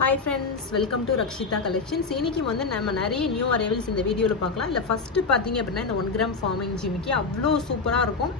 Hi friends, welcome to Rakshita Collections. இன்னைக்கு வந்து நம்ம நிறைய நியூ அரைவல்ஸ் இந்த வீடியோல பார்க்கலாம். இல்ல ஃபர்ஸ்ட் பாத்தீங்க அப்படினா இந்த 1 கிராம் ஃபார்மிங் ஜிமிக்கி அவ்ளோ சூப்பரா இருக்கும்.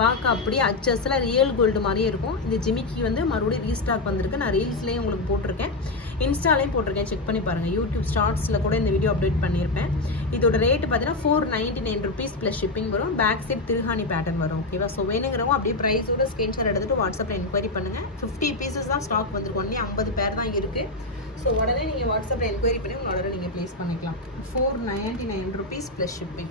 பார்க்க அப்படியே அச்சஸ்ல ரியல் கோல்ட் மாதிரியே இருக்கும். இந்த ஜிமிக்கி வந்து மறுபடியும் ரீஸ்டாக் வந்திருக்கு. நான் ரீல்ஸ்லயே உங்களுக்கு போட்டுருக்கேன். இன்ஸ்டாலயும் போட்டுருக்கேன். செக் பண்ணி பாருங்க. YouTube ஷார்ட்ஸ்ல கூட இந்த வீடியோ அப்டேட் பண்ணிருப்பேன். இதோட ரேட் பாத்தீங்கன்னா 499 rupees plus shipping வரும். பேக் சைடு திருஹானி பேட்டர்ன் வரும். ஓகேவா? சோ வேணுங்கறவங்க அப்படியே பிரைஸோட ஸ்கிரீன்ஷாட் எடுத்துட்டு வாட்ஸ்அப்ல என்கொயரி பண்ணுங்க. 50 பீசஸ் தான் ஸ்டாக் வந்திருக்கு. ஒன்லி 50 பேர் தான் இருக்கு. சோ உடனே நீங்க வாட்ஸ்அப்ல என்கொயரி பண்ணி உங்க ஆர்டரை நீங்க ப்ளேஸ் பண்ணிக்கலாம். 499 rupees plus shipping.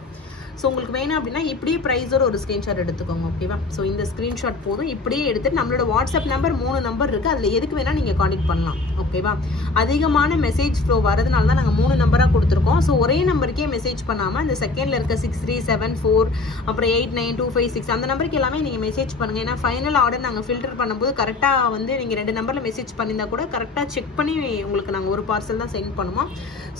சோ உங்களுக்கு வேணும் அப்படினா இப்படியே பிரைஸோட ஒரு ஸ்கிரீன்ஷாட் எடுத்துக்கோங்க. ஓகேவா? சோ இந்த ஸ்கிரீன்ஷாட் போதும். இப்படியே எடுத்து நம்மளோட வாட்ஸ்அப் நம்பர் 3 நம்பர் இருக்கு. அதுல எதுக்கு வேணா நீங்க கான்டாக்ட் பண்ணலாம். ஓகேவா? அதிகமான மெசேஜ் ஃப்ளோ வரதுனால தான் நாங்க 3 நம்பரா கொடுத்திருக்கோம். சோ ஒரே நம்பருக்கே மெசேஜ் பண்ணாம இந்த செகண்ட்ல இருக்க 6374 அப்புறம் 89256 அந்த நம்பருக்கு எல்லாமே நீங்க மெசேஜ் பண்ணுங்க. ஏன்னா ஃபைனல் ஆர்டர் நாங்க ஃபில்டர் பண்ணும்போது கரெக்ட்டா வந்து நீங்க 2 நம்பர்ல மெசேஜ் பண்ணிருந்தா கூட கரெக்ட்டா செக் பண்ணி உங்களுக்கு நாங்க ஒரு பார்சல் தான் சென்ட் பண்ணுவோம்.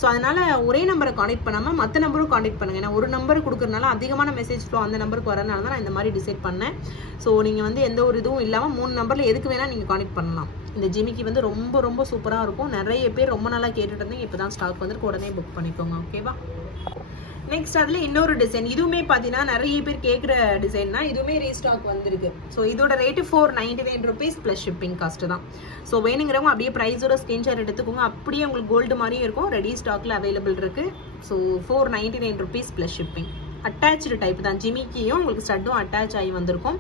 சோ அதனால ஒரே நம்பரை கான்டாக்ட் பண்ணாம மத்த நம்பரும் கான்டாக்ட் பண்ணுங்க. ஏன்னா ஒரு நம்பர் கொடுக்கறனால அதிகமான மெசேஜ் ஃப்ளோ அந்த நம்பருக்கு வரனால தான் நான் இந்த மாதிரி டிசைட் பண்ணேன். சோ நீங்க வந்து எந்த ஒரு இதுவும் இல்லாம 3 நம்பர்ல எதுக்கு வேணா நீங்க கான்டாக்ட் பண்ணலாம். இந்த ஜிமிக்கி வந்து ரொம்ப சூப்பரா இருக்கும். நிறைய பேர் ரொம்ப நாளா கேட்டுட்டு இருந்தீங்க. இப்பதான் ஸ்டாக் வந்திருக்கு. உடனே புக் பண்ணிக்கோங்க. ஓகேவா? நெக்ஸ்ட் அதுல இன்னொரு டிசைன். இதுவுமே பாத்தீங்கன்னா நிறைய பேர் கேக்குற டிசைன் தான். இதுவுமே ரீஸ்டாக் வந்திருக்கு. சோ இதோட rate 499 rupees plus shipping cost தான். சோ வேணுங்கறவங்க அப்படியே பிரைஸோட ஸ்கிரீன்ஷாட் எடுத்துக்கோங்க. அப்படியே உங்களுக்கு கோல்ட் மாதிரியே இருக்கும். ரெடி ஸ்டாக்ல அவைலபிள் இருக்கு. So 499 rupees plus shipping. Attached type தான். ஜிமிக்கியும் உங்களுக்கு ஸ்டட்டும் அட்டாச் ஆகி வந்திருக்கும்.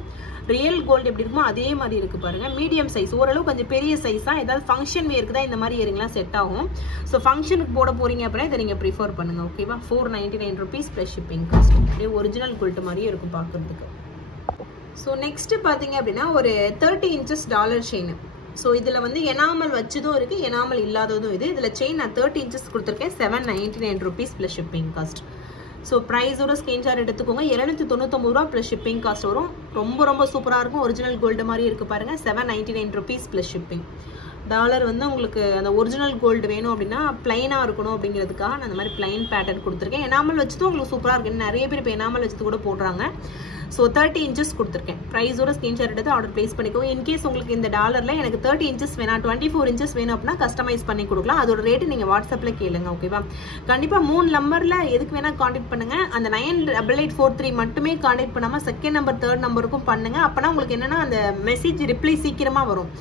ரியல் கோல்ட் எப்படி இருக்குமோ அதே மாதிரி இருக்கு பாருங்க. மீடியம் சைஸ், ஓரளவு கொஞ்சம் பெரிய சைஸா. ஏதாவது ஃபங்க்ஷன் வேருக்கு தான் இந்த மாதிரி இயரிங்லாம் செட் ஆகும். ஸோ ஃபங்க்ஷனுக்கு போட போறீங்க அப்படின்னா இதை நீங்க ப்ரிஃபர் பண்ணுங்க. ஓகேவா? 499 rupees plus shipping cost. அப்படியே ஒரிஜினல் கோல்ட் மாதிரியே இருக்கும் பார்க்கறதுக்கு. ஸோ நெக்ஸ்ட் பாத்தீங்க அப்படின்னா ஒரு 30 inches டாலர் செயின். ஸோ இதுல வந்து எனாமல் வச்சதும் இருக்கு, எனாமல் இல்லாததும் இது. இதுல செயின் நான் 30 inches கொடுத்துருக்கேன். 799 rupees plus shipping cost. So ப்ரைஸோட ஸ்கிரீன்ஷாட் எடுத்துக்கோங்க. 799 ரூபா ப்ளஸ் ஷிப்பிங் காஸ்ட் வரும். ரொம்ப சூப்பராக இருக்கும். ஒரிஜினல் கோல்டு மாதிரி இருக்கு பாருங்க. 799 rupees ப்ளஸ் ஷிப்பிங். டாலர் வந்து உங்களுக்கு அந்த ஒரிஜினல் கோல்டு வேணும் அப்படின்னா பிளைனாக இருக்கணும் அப்படிங்கிறதுக்காக நான் அந்த மாதிரி பிளைன் பேட்டர்ன் கொடுத்துருக்கேன். எனாமல் வச்சதும் உங்களுக்கு சூப்பராக இருக்கு. நிறைய பேர் இப்போ எனாமல் வச்சது கூட போடுறாங்க. ஸோ 30 inches கொடுத்துருக்கேன். ப்ரைஸோட ஸ்கிரீன்ஷாட் எடுத்து ஆர்டர் பிளேஸ் பண்ணிக்கோங்க. இன்கேஸ் உங்களுக்கு இந்த டாலரில் எனக்கு 30 inches வேணாம், 24 inches வேணும் அப்படின்னா கஸ்டமைஸ் பண்ணி கொடுக்கலாம். அதோட ரேட்டு நீங்கள் வாட்ஸ்அப்பில் கேளுங்க. ஓகேவா? கண்டிப்பாக 3 நம்பரில் எதுக்கு வேணால் கான்டாக்ட் பண்ணுங்க. அந்த 98843 மட்டுமே கான்டாக்ட் பண்ணாமல் செகண்ட் நம்பர் தேர்ட் நம்பருக்கும் பண்ணுங்க. அப்போனா உங்களுக்கு என்னன்னா அந்த மெசேஜ் ரிப்ளை சீக்கிரமாக வரும்.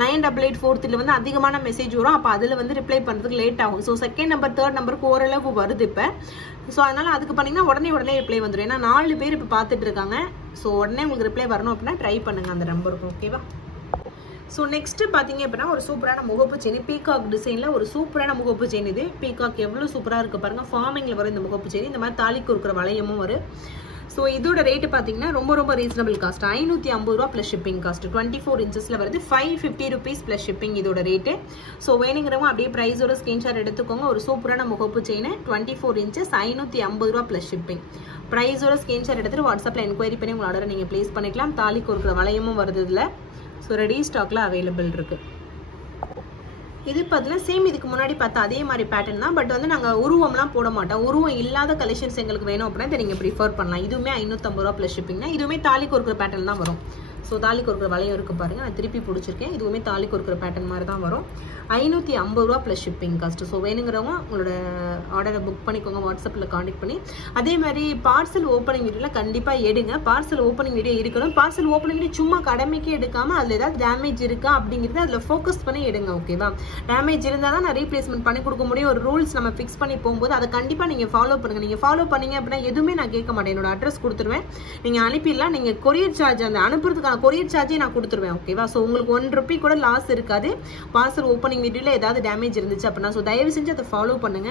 98843 வந்து அதிகமான மெசேஜ் வரும். அப்போ அதில் வந்து ரிப்ளை பண்ணுறதுக்கு லேட் ஆகும். ஸோ செகண்ட் நம்பர் தேர்ட் நம்பருக்கு ஓரளவு வருது இப்போ. ஸோ அதனால அதுக்கு பண்ணீங்கன்னா உடனே ரிப்ளை வந்துடும். ஏன்னா 4 பேர் இப்போ பார்த்துட்டு இருக்காங்க. ஸோ உடனே உங்களுக்கு ரிப்ளை வரணும் அப்படின்னா ட்ரை பண்ணுங்க அந்த நம்பருக்கு. ஓகேவா? ஸோ நெக்ஸ்ட் பார்த்தீங்க அப்படின்னா ஒரு சூப்பரான முகப்பு செயின். பீகாக் டிசைனில் ஒரு சூப்பரான முகப்பு செயின் இது. பீகாக் எவ்வளோ சூப்பராக இருக்கு பாருங்க. ஃபார்மிங்கில் வரும் இந்த முகப்பு செயின். இந்த மாதிரி தாலிக்கு இருக்கிற வளையமும் வரும். ஸோ இதோட ரேட்டு பார்த்தீங்கன்னா ரொம்ப ரீசனபிள் காஸ்ட். 550 ரூபா ப்ளஸ் ஷிப்பிங் காஸ்ட். 24 inchesல வருது. 550 rupees ப்ளஸ் ஷிப்பிங் இதோட ரேட்டு. ஸோ வேணுங்கிறவங்க அப்படியே ப்ரைஸோட ஸ்கிரீன்ஷாட் எடுத்துக்கோங்க. ஒரு சூப்பரான முகப்பு செயின் 24 inches 550 ரூபா ப்ளஸ் ஷிப்பிங். ப்ரைஸோட ஸ்கிரீன்ஷாட் எடுத்துட்டு வாட்ஸ்அப்ல என்கொயரி பண்ணி உங்களோட ஆர்டரை நீங்கள் பிளேஸ் பண்ணிக்கலாம். தாலிக்கு இருக்கிற வளையமும் வருது இதில். ஸோ ரெடி ஸ்டாக்ல அவைலபிள் இருக்கு. இது பார்த்தீங்கன்னா சேம் இதுக்கு முன்னாடி பார்த்தா அதே மாதிரி பேட்டர்ன் தான். பட் வந்து நாங்கள் உருவம்லாம் போட மாட்டோம். உருவம் இல்லாத கலெக்ஷன்ஸ் எங்களுக்கு வேணும் அப்படின்னா இதை நீங்கள் ப்ரிஃபர் பண்ணலாம். இதுவுமே 550 ரூபா ப்ளஸ் ஷிப்பிங்னா இதுவுமே தாலிக்கு இருக்கிற பேட்டர்ன் தான் வரும். ஸோ தாலிக்கு இருக்கிற வளையம் இருக்கு பாருங்க. நான் திருப்பி பிடிச்சிருக்கேன். இதுவுமே தாலிக்கு இருக்கிற பேட்டர்ன் மாதிரி தான் வரும். 550 ரூபா ப்ளஸ் ஷிப்பிங் காஸ்ட். ஸோ வேணுங்கிறவங்க உங்களோட ஆர்டரை புக் பண்ணிக்கோங்க வாட்ஸ்அப்பில் கான்டாக்ட் பண்ணி. அதே மாதிரி பார்சல் ஓப்பனிங் வீடியோவில் கண்டிப்பாக எடுங்க. பார்சல் ஓப்பனிங் வீடியோ இருக்கணும். பார்சல் ஓப்பனிங் வீடியோ சும்மா கடமைக்கே எடுக்காமல் அதில் ஏதாவது டேமேஜ் இருக்கா அப்படிங்கிறத அதில் ஃபோக்கஸ் பண்ணி எடுங்க. ஓகேவா? டேமேஜ் இருந்தால் தான் நான் ரீப்ளேஸ்மெண்ட் பண்ணி கொடுக்க முடியும். ஒரு ரூல்ஸ் நம்ம ஃபிக்ஸ் பண்ணி போகும்போது அதை கண்டிப்பாக நீங்கள் ஃபாலோ பண்ணுங்க. நீங்கள் ஃபாலோ பண்ணீங்க அப்படின்னா எதுவுமே நான் கேட்க மாட்டேன். என்னோட அட்ரஸ் கொடுத்துருவேன். நீங்கள் அனுப்பிடலாம். நீங்கள் கொரியர் சார்ஜ் அந்த அனுப்புறதுக்கான கொரியர் சார்ஜே நான் கொடுத்துருவேன். ஓகேவா? ஸோ உங்களுக்கு 1 ரூபி கூட லாஸ் இருக்காது. பார்சல் ஓப்பனிங் வீடியோல ஏதாவது டேமேஜ் இருந்துச்சு அப்படின்னா ஸோ தயவு செஞ்சு அதை ஃபாலோ பண்ணுங்க.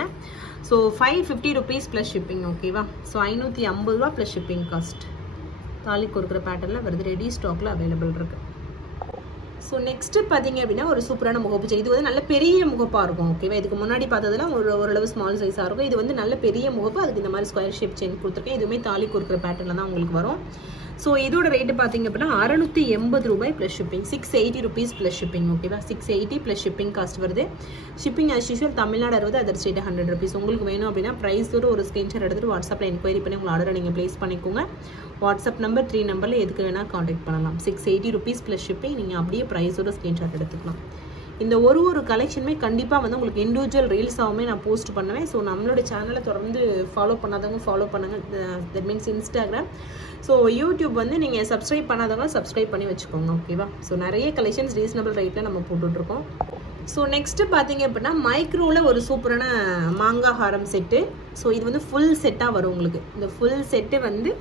So 550 rupees plus shipping. ஓகேவா? ஸோ 550 ரூபா ப்ளஸ் ஷிப்பிங் காஸ்ட். தாலிக்கு இருக்கிற பேட்டர்ல வருது. ரெடி ஸ்டாக்ல அவைலபிள் இருக்கு. ஸோ நெக்ஸ்ட் பார்த்தீங்க அப்படின்னா ஒரு சூப்பரான முகப்பு செயின். இது வந்து நல்ல பெரிய முகப்பாக இருக்கும். ஓகேவா? இதுக்கு முன்னாடி பார்த்ததுல ஓரளவு ஸ்மால் சைஸாக இருக்கும். இது வந்து நல்ல பெரிய முகப்பு. அதுக்கு இந்த மாதிரி ஸ்கொயர் ஷேப் செயின் கொடுத்துருக்கேன். இதுவுமே தாலிக்கு இருக்கிற பேட்டர்ல தான் உங்களுக்கு வரும். ஸோ இதோட ரேட்டு பார்த்தீங்க அப்படின்னா 680 ரூபாய் plus shipping. 680 rupees plus shipping. ஓகேவா? 680 ப்ளஸ் ஷிப்பிங் காஸ்ட் வருது. Shipping as usual Tamil Nadu 60, other state 100 rupees. உங்களுக்கு வேணும் அப்படின்னா ப்ரைஸோட ஒரு ஸ்கிரீன்ஷாட் எடுத்துட்டு வாட்ஸ்அப்பில் என்கொயரி பண்ணி உங்கள் ஆர்டரை நீங்கள் ப்ளேஸ் பண்ணிக்கோங்க. வாட்ஸ்அப் நம்பர் 3 நம்பரில் எதுக்கு வேணால் காண்டாக்ட் பண்ணலாம். 680 rupees ப்ளஸ் ஷிப்பிங். நீங்கள் அப்படியே ப்ரைஸோட ஸ்கிரீன்ஷாட் எடுத்துக்கலாம். இந்த ஒரு கலெக்ஷனுமே கண்டிப்பாக வந்து உங்களுக்கு இண்டிவிஜுவல் ரீல்ஸாகவுமே நான் போஸ்ட் பண்ணுவேன். ஸோ நம்மளோட சேனலை தொடர்ந்து ஃபாலோ பண்ணாதவங்க ஃபாலோ பண்ணுங்கள். That means Instagram. So YouTube வந்து நீங்கள் சப்ஸ்கிரைப் பண்ணாதவங்க சப்ஸ்கிரைப் பண்ணி வச்சுக்கோங்க. ஓகேவா? ஸோ நிறைய கலெக்ஷன்ஸ் ரீசனபிள் ரேட்டில் நம்ம போட்டுட்ருக்கோம். ஸோ நெக்ஸ்ட்டு பார்த்தீங்க அப்படின்னா மைக்ரோவில் ஒரு சூப்பரான மாங்காய் ஹாரம் செட்டு. ஸோ இது வந்து ஃபுல் செட்டாக வரும் உங்களுக்கு. இந்த ஃபுல் செட்டு வந்து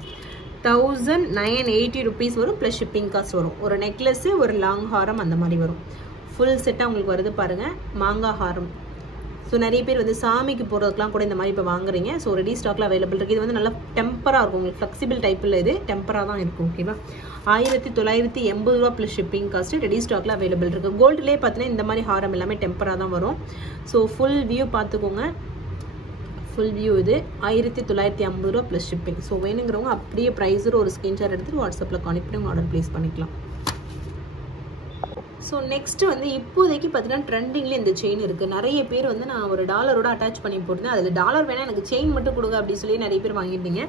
1980 rupees வரும். ப்ளஸ் ஷிப்பிங் காஸ்ட் வரும். ஒரு நெக்லஸ்ஸு ஒரு லாங் ஹாரம் அந்த மாதிரி வரும். ஃபுல் செட்டாக உங்களுக்கு வருது பாருங்கள், மாங்காய் ஹாரம். ஸோ நிறைய பேர் வந்து சாமிக்கு போகிறதுக்குலாம் கூட இந்த மாதிரி இப்போ வாங்குறீங்க. ஸோ ரெடி ஸ்டாக்ல அவைலபிள் இருக்குது. இது வந்து நல்லா டெம்பராக இருக்கும் உங்களுக்கு, ஃப்ளெக்சிபிள் டைப்பில் இது டெம்பராக தான் இருக்கும். ஓகேவா? 1980 ரூபா ப்ளஸ் ஷிப்பிங் காஸ்ட்டு ரெடி ஸ்டாக்ல அவைலபிள் இருக்குது. கோல்டுலேயே பார்த்தீங்கன்னா இந்த மாதிரி ஹாரம் எல்லாமே டெம்பராக தான் வரும். ஸோ ஃபுல் வியூ பார்த்துக்கோங்க. ஃபுல் வியூ இது 1950 ரூபா ப்ளஸ் ஷிப்பிங். ஸோ வேணுங்கிறவங்க அப்படியே ப்ரைஸர் ஒரு ஸ்க்ரீன்ஷாட் எடுத்துட்டு வாட்ஸ்அப்பில் கான்டெக்ட் பண்ணி ஆர்டர் ப்ளேஸ் பண்ணிக்கலாம். ஸோ நெக்ஸ்ட்டு வந்து இப்போதைக்கு பார்த்தீங்கன்னா ட்ரெண்டிங்லேயே இந்த செயின் இருக்குது. நிறைய பேர் வந்து நான் ஒரு டாலரோட அட்டாச் பண்ணி போட்டிருந்தேன். அதில் டாலர் வேணால் எனக்கு செயின் மட்டும் கொடுங்க அப்படின்னு சொல்லி நிறைய பேர் வாங்கியிருந்தீங்க.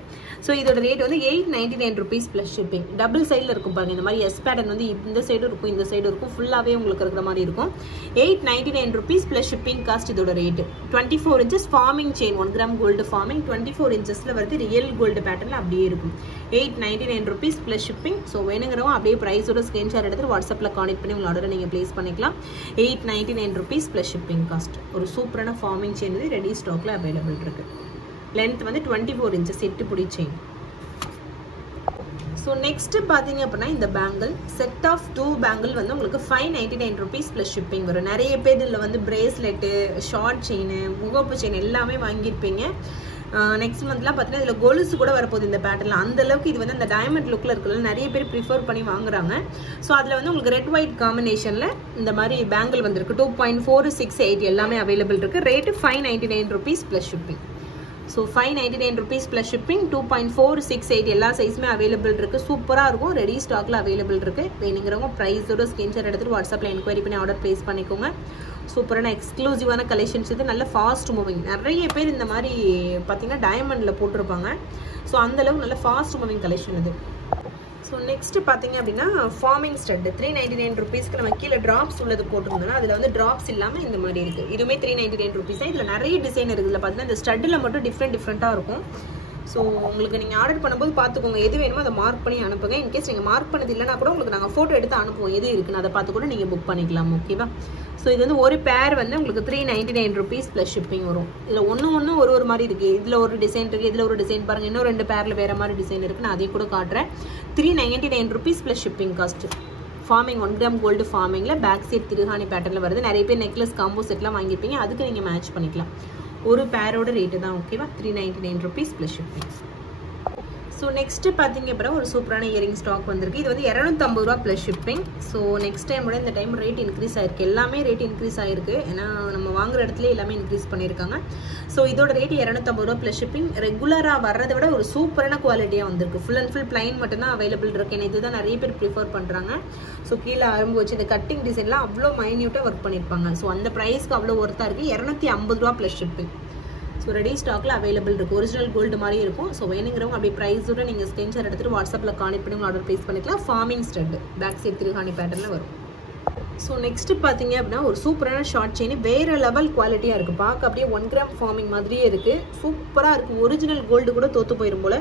ஸோ இதோட ரேட் வந்து 899 rupees ப்ளஸ் ஷிப்பிங். டபுள் சைடில் இருக்கும் பாருங்க. இந்த மாதிரி எஸ் பேட்டர்ன் வந்து இந்த சைடும் இருக்கும் இந்த சைடும் இருக்கும். ஃபுல்லாகவே உங்களுக்கு இருக்கிற மாதிரி இருக்கும். 899 rupees ப்ளஸ் ஷிப்பிங் காஸ்ட் இதோட rate. 24 inches forming chain 1 gram gold forming 24 inchஸில் வருது. ரியல் கோல்டு பேட்டர்னில் அப்படியே இருக்கும். 899 rupees ப்ளஸ் ஷிப்பிங். ஸோ வேணுங்கிறவங்க அப்படியே ப்ரைஸோட ஸ்க்ரீன்ஷாட் எடுத்து வாட்ஸ்அப்பில் கான்டெக்ட் பண்ணி உங்களோட ஆர்டரை நீங்கள் ப்ளேஸ் பண்ணிக்கலாம். 899 rupees ப்ளஸ் ஷிப்பிங் காஸ்ட். ஒரு சூப்பரான ஃபார்மிங் செயின் வந்து ரெடி ஸ்டாக்ல அவைலபிள் இருக்கு. லென்த் வந்து 24 inches 8 புடி செயின். ஸோ நெக்ஸ்ட் பார்த்தீங்க அப்படின்னா இந்த பேங்கிள் செட் ஆஃப் 2 பேங்கிள் வந்து உங்களுக்கு 599 rupees ப்ளஸ் ஷிப்பிங் வரும். நிறைய பேர் இதில் வந்து பிரேஸ்லெட்டு, ஷார்ட் செயின், முகப்பு செயின் எல்லாமே வாங்கியிருப்பீங்க. நெக்ஸ்ட் மந்த்லாம் பார்த்தீங்கன்னா இதில் கொலுசு கூட வரப்போகுது இந்த பேட்டர்ல. அந்த அளவுக்கு இது வந்து அந்த டைமண்ட் லுக்கில் இருக்கிறது நிறைய பேர் ப்ரிஃபர் பண்ணி வாங்குறாங்க. ஸோ அதில் வந்து உங்களுக்கு ரெட் ஒயிட் காம்பினேஷனில் இந்த மாதிரி பேங்கிள் வந்திருக்கு. 2.468 எல்லாமே அவைலபிள் இருக்குது. Rate 599 rupees plus shipping. So 599 rupees plus shipping. 2.468 எல்லா சைஸுமே அவைலபிள் இருக்குது. சூப்பராக இருக்கும். ரெடி ஸ்டாக்ல அவைலபிள் இருக்குது. வேணுங்கிறவங்க ப்ரைஸோட ஸ்க்ரீன்ஷாட் எடுத்துகிட்டு வாட்ஸ்அப்பில் என்கொயரி பண்ணி ஆர்டர் ப்ளேஸ் பண்ணிக்கோங்க. சூப்பரான எக்ஸ்க்ளூசிவான கலெக்ஷன்ஸ் இது. நல்ல ஃபாஸ்ட் மூவிங். நிறைய பேர் இந்த மாதிரி பார்த்தீங்கன்னா டைமண்டில் போட்டிருப்பாங்க. ஸோ அந்தளவு நல்ல ஃபாஸ்ட் மூவிங் கலெக்ஷன் இது. ஸோ நெக்ஸ்ட் பார்த்தீங்க அப்படின்னா ஃபார்மிங் ஸ்டட் 399 rupeesக்கு நம்ம கீழே ட்ராப்ஸ் உள்ளது போட்டிருந்தோம்னா அதில் வந்து ட்ராப்ஸ் இல்லாமல் இந்த மாதிரி இருக்குது. இதுவுமே 399 rupees தான். இதில் நிறைய டிசைன் இருக்குது. இதில் பார்த்தீங்கன்னா இந்த ஸ்டட்டில் மட்டும் டிஃப்ரெண்ட்டாக இருக்கும். ஸோ உங்களுக்கு நீங்கள் ஆர்டர் பண்ணும்போது பார்த்துக்கோங்க, எது வேணுமோ அதை மார்க் பண்ணி அனுப்புங்க. இன்கேஸ் நீங்கள் மார்க் பண்ணது இல்லைனா கூட உங்களுக்கு நாங்கள் ஃபோட்டோ எடுத்து அனுப்புவோம் எது இருக்குன்னு, அதை பார்த்து கூட நீங்கள் புக் பண்ணிக்கலாம். ஓகேவா? ஸோ இது வந்து ஒரு பேர் வந்து உங்களுக்கு 399 rupees ப்ளஸ் ஷிப்பிங் வரும். இதில் ஒன்று ஒரு மாதிரி இருக்குது. இதில் ஒரு டிசைன் இருக்குது, இதில் ஒரு டிசைன் பாருங்கள். இன்னும் 2 பேரில் வேறு மாதிரி டிசைன் இருக்குது. நான் அதையும் கூட காட்டுறேன். 399 rupees plus shipping cost. Forming 1 gram gold ஃபார்மிங்கில் பேக் சைட் திருகாணி பேட்டர்னில் வருது. நிறைய பேர் நெக்லஸ் காம்போ செட்லாம் வாங்கியிருப்பீங்க. அதுக்கு நீங்கள் மேட்ச் பண்ணிக்கலாம். ஒரு பேரோட ரேட்டு தான். ஓகேவா? 399 rupees plus shipping. So next பார்த்தீங்க அப்படின்னா ஒரு சூப்பரான இயரிங் ஸ்டாக் வந்திருக்கு. இது வந்து 250 ரூபா plus shipping. So next time விட இந்த டைம் ரேட் இன்க்ரீஸ் ஆயிருக்கு. எல்லாமே ரேட் இன்க்ரீஸ் ஆயிருக்கு. ஏன்னா நம்ம வாங்குற இடத்துல எல்லாமே இன்க்ரீஸ் பண்ணியிருக்காங்க. ஸோ இதோட ரேட் 250 ரூபா ப்ளஸ் ஷிப்பிங். ரெகுலராக வர்றதை விட ஒரு சூப்பரான குவாலிட்டியாக வந்திருக்கு. ஃபுல் அண்ட் ஃபுல் பிளைன் மட்டும்தான் அவைலபிள் இருக்கு. ஏன்னா இதுதான் நிறைய பேர் ப்ரிஃபர் பண்ணுறாங்க. ஸோ கீழே அரும்பு வச்சு இந்த கட்டிங் டிசைன்லாம் அவ்வளோ மைன்யூட்டாக ஒர்க் பண்ணியிருப்பாங்க. ஸோ அந்த ப்ரைஸ்க்கு அவ்வளோ ஒர்த்தாக இருக்குது. 250 ரூபா ப்ளஸ் ஷிப்பிங். ஸோ ரெடி ஸ்டாக்ல அவைலபிள் இருக்குது. ஒரிஜினல் கோல்டு மாதிரி இருக்கும். ஸோ வேணுங்கிறவங்க அப்படி ப்ரைஸோட நீங்கள் ஸ்க்ரீன்ஷாட் எடுத்துகிட்டு வாட்ஸ்அப்பில் கான்டெக்ட் பண்ணி ஆர்டர் ப்ளேஸ் பண்ணிக்கலாம். ஃபார்மிங் ஸ்டட் பேக் சைட் திருகாணி பேட்டர்னில் வரும். ஸோ நெக்ஸ்ட் பார்த்தீங்க அப்படின்னா ஒரு சூப்பரான ஷார்ட் செயின். வேறு லெவல் குவாலிட்டியாக இருக்குது. பார்க்க அப்படியே 1 gram ஃபார்மிங் மாதிரியே இருக்குது. சூப்பராக இருக்குது. ஒரிஜினல் கோல்டு கூட தோற்று போயிடும் போல்.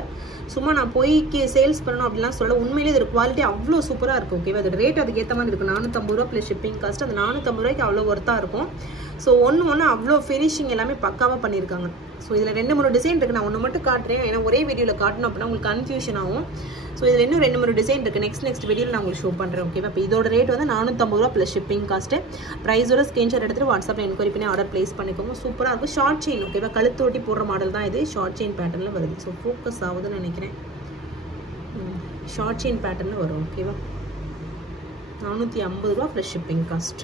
சும்மா நான் போய்க்கு சேல்ஸ் பண்ணணும் அப்படிலாம் சொல்ல, உண்மையிலே இதோட குவாலிட்டி அவ்வளோ சூப்பராக இருக்கும். ஓகேவா? அதோட ரேட் அதுக்கு ஏற்ற மாதிரி இருக்குது. 450 ரூபா ப்ளஸ் ஷிப்பிங் காஸ்ட். அந்த 450 ரூபாய்க்கு அவ்வளோ ஒர்த்தாக இருக்கும். ஸோ ஒன்று அவ்வளோ ஃபினிஷிங் எல்லாமே பக்காவாக பண்ணியிருக்காங்க. ஸோ இதில் 2-3 டிசைன் இருக்குது. நான் ஒன்று மட்டும் காட்டுறேன். ஏன்னா ஒரே வீடியோவில் காட்டணும் அப்படின்னா உங்களுக்கு கன்ஃபியூஷன் ஆகும். ஸோ இதில் இன்னும் 2-3 டிசைன் இருக்குது. நெக்ஸ்ட் வீடியோவில் நான் உங்களுக்கு ஷோ பண்ணுறேன். ஓகேவா? இப்போ இதோட ரேட் வந்து 450 ரூபா ப்ளஸ் ஷிப்பிங் காஸ்ட்டு. ப்ரைஸோட ஸ்க்ரீன்ஷாட் எடுத்துகிட்டு வாட்ஸ்அப்பில் என்கொயரி பண்ணி ஆர்டர் ப்ளேஸ் பண்ணிக்கோங்க. சூப்பராக இருக்கும். Short chain. ஓகேவா? கழுத்து ஒட்டி போடுற மாடல் தான் இது. ஷார்ட் செயின் பேட்டர்னில் வருது. ஸோ ஃபோக்கஸ் ஆகுதுன்னு நினைக்கிறேன். ஷார்ட் செயின் பேட்டர்னில் வரும். ஓகேவா? 450 ரூபா plus shipping cost.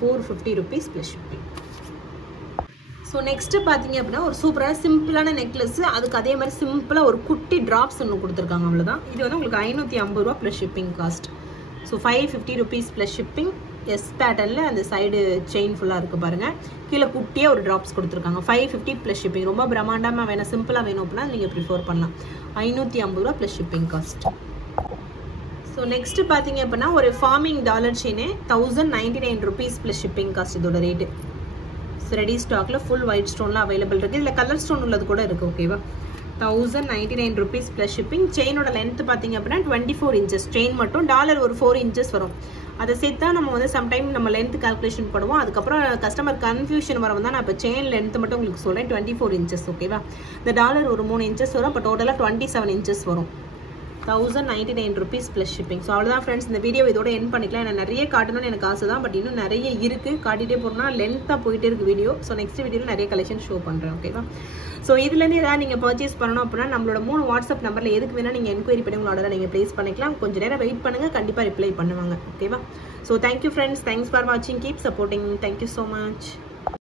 450 rupees plus shipping. So next பார்த்தீங்க அப்படின்னா ஒரு சூப்பரான சிம்பிளான நெக்லஸ். அதுக்கு அதே மாதிரி சிம்பிளாக ஒரு குட்டி ட்ராப்ஸ் ஒன்று கொடுத்துருக்காங்க. அவ்வளோதான். இது வந்து உங்களுக்கு 550 ரூபா plus shipping cost. So 550 rupees plus shipping. S பேட்டர்னில் அந்த சைடு செயின் ஃபுல்லாக இருக்குது பாருங்கள். கீழே குட்டியாக ஒரு ட்ராப்ஸ் கொடுத்துருக்காங்க. 550 ப்ளஸ் ஷிப்பிங். ரொம்ப பிரம்மாண்டமாக வேணும், சிம்பிளாக வேணும் அப்படின்னா நீங்கள் ப்ரிஃபர் பண்ணலாம். 550 ரூபா plus shipping cost. So next பார்த்தீங்க அப்படின்னா ஒரு forming dollar chain 1099 rupees plus shipping cost இதோட ரேட்டு. ஸோ ரெடி ஸ்டாக்ல ஃபுல் ஒயிட் ஸ்டோன்லாம் அவைலபிள் இருக்குது. இதில் கலர் ஸ்டோன் உள்ளது கூட இருக்குது. ஓகேவா, 1099 rupees ப்ளஸ் ஷிப்பிங். செயினோட லென்த் பார்த்தீங்க அப்படின்னா 24 inches. செயின் மட்டும் டாலர் ஒரு 4 inches வரும். அதை சேர்த்தா நம்ம வந்து சம்டைம் நம்ம லென்த் கால்குலேஷன் பண்ணுவோம். அதுக்கப்புறம் கஸ்டமர் கன்ஃபியூஷன் வரவும் தான் நான் இப்போ செயின் லென்த் மட்டும் உங்களுக்கு சொல்கிறேன். 24 inches. ஓகேவா, இந்த டாலர் ஒரு 3 inches வரும். இப்போ டோட்டலாக 27 inches வரும். 1099 rupees ப்ளஸ் ஷிப்பிங். ஸோ அவ்வளோதான் ஃப்ரெண்ட்ஸ், இந்த வீடியோ இதோட என் பண்ணிக்கலாம். எனக்கு நிறைய காட்டணும்னு எனக்கு ஆசை தான், பட் இன்னும் நிறைய இருக்குது. காட்டிகிட்டே போனால் லென்த்தாக போயிட்டே இருக்குது வீடியோ. ஸோ நெக்ஸ்ட் வீடியோவில் நிறைய கலெக்ஷன் ஷோ பண்ணுறேன். ஓகேவா, ஸோ இதுலேருந்து ஏதாவது நீங்கள் பர்ச்சேஸ் பண்ணணும் அப்படின்னா நம்மளோட 3 வாட்ஸ்அப் நம்பரில் எதுக்கு வேணால் நீங்கள் என்கொயரி பண்ணி உங்களோட ஆர்டரை நீங்கள் ப்ளேஸ் பண்ணிக்கலாம். கொஞ்சம் நேரம் வெயிட் பண்ணுங்கள், கண்டிப்பாக ரிப்ளை பண்ணுவாங்க. ஓகேவா, so thank you friends, thanks for வாட்சிங், keep supporting, thank you so much.